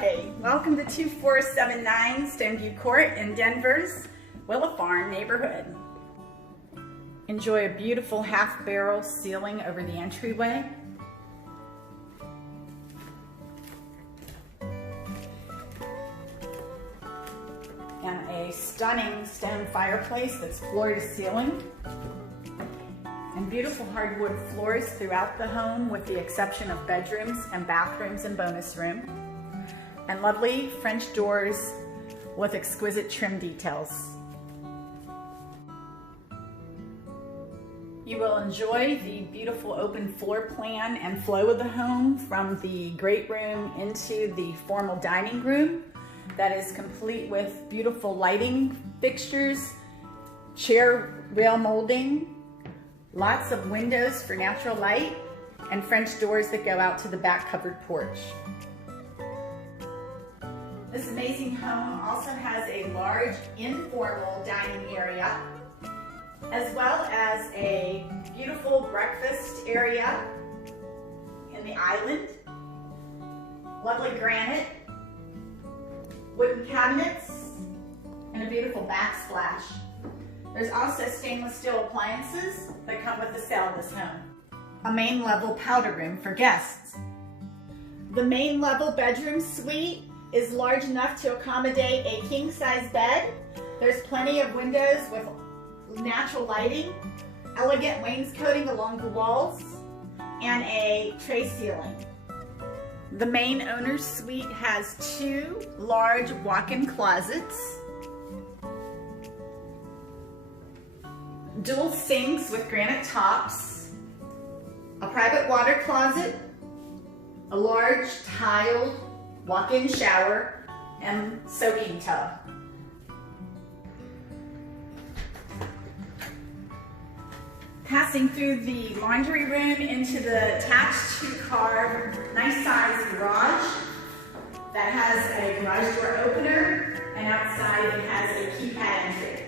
Hi, welcome to 2479 Stoneview Court in Denver's Willow Farm neighborhood. Enjoy a beautiful half-barrel ceiling over the entryway. And a stunning stone fireplace that's floor to ceiling. And beautiful hardwood floors throughout the home with the exception of bedrooms and bathrooms and bonus room. And lovely French doors with exquisite trim details. You will enjoy the beautiful open floor plan and flow of the home from the great room into the formal dining room that is complete with beautiful lighting fixtures, chair rail molding, lots of windows for natural light, and French doors that go out to the back covered porch. This amazing home also has a large informal dining area, as well as a beautiful breakfast area in the island, lovely granite, wooden cabinets, and a beautiful backsplash. There's also stainless steel appliances that come with the sale of this home. A main level powder room for guests. The main level bedroom suite is large enough to accommodate a king-size bed. There's plenty of windows with natural lighting, elegant wainscoting along the walls, and a tray ceiling. The main owner's suite has 2 large walk-in closets, dual sinks with granite tops, a private water closet, a large tiled walk-in shower, and soaking tub. Passing through the laundry room into the attached 2-car, nice-sized garage that has a garage door opener, and outside it has a keypad entry.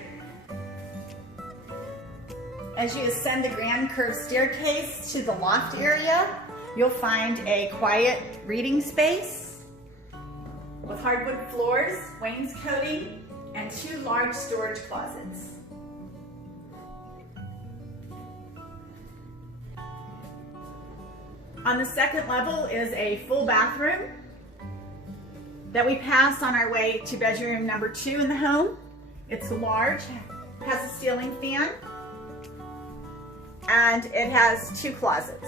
As you ascend the grand curved staircase to the loft area, you'll find a quiet reading space with hardwood floors, wainscoting, and 2 large storage closets. On the second level is a full bathroom that we pass on our way to bedroom number 2 in the home. It's large, has a ceiling fan, and it has 2 closets.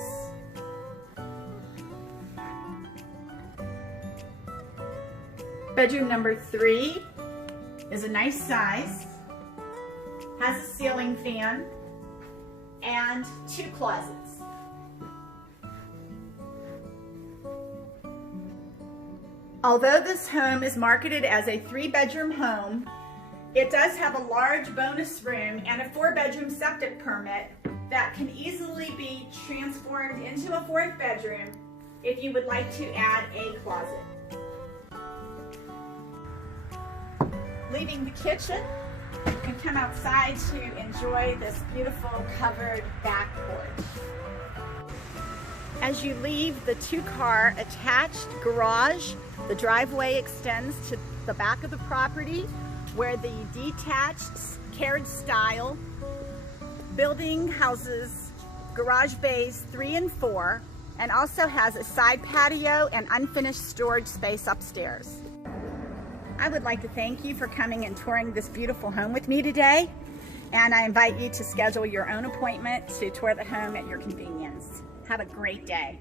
Bedroom number 3 is a nice size, has a ceiling fan, and 2 closets. Although this home is marketed as a 3-bedroom home, it does have a large bonus room and a 4-bedroom septic permit that can easily be transformed into a 4th bedroom if you would like to add a closet. Leaving the kitchen, you can come outside to enjoy this beautiful covered back porch. As you leave the 2-car attached garage, the driveway extends to the back of the property where the detached carriage style building houses garage bays 3 and 4 and also has a side patio and unfinished storage space upstairs. I would like to thank you for coming and touring this beautiful home with me today, and I invite you to schedule your own appointment to tour the home at your convenience. Have a great day.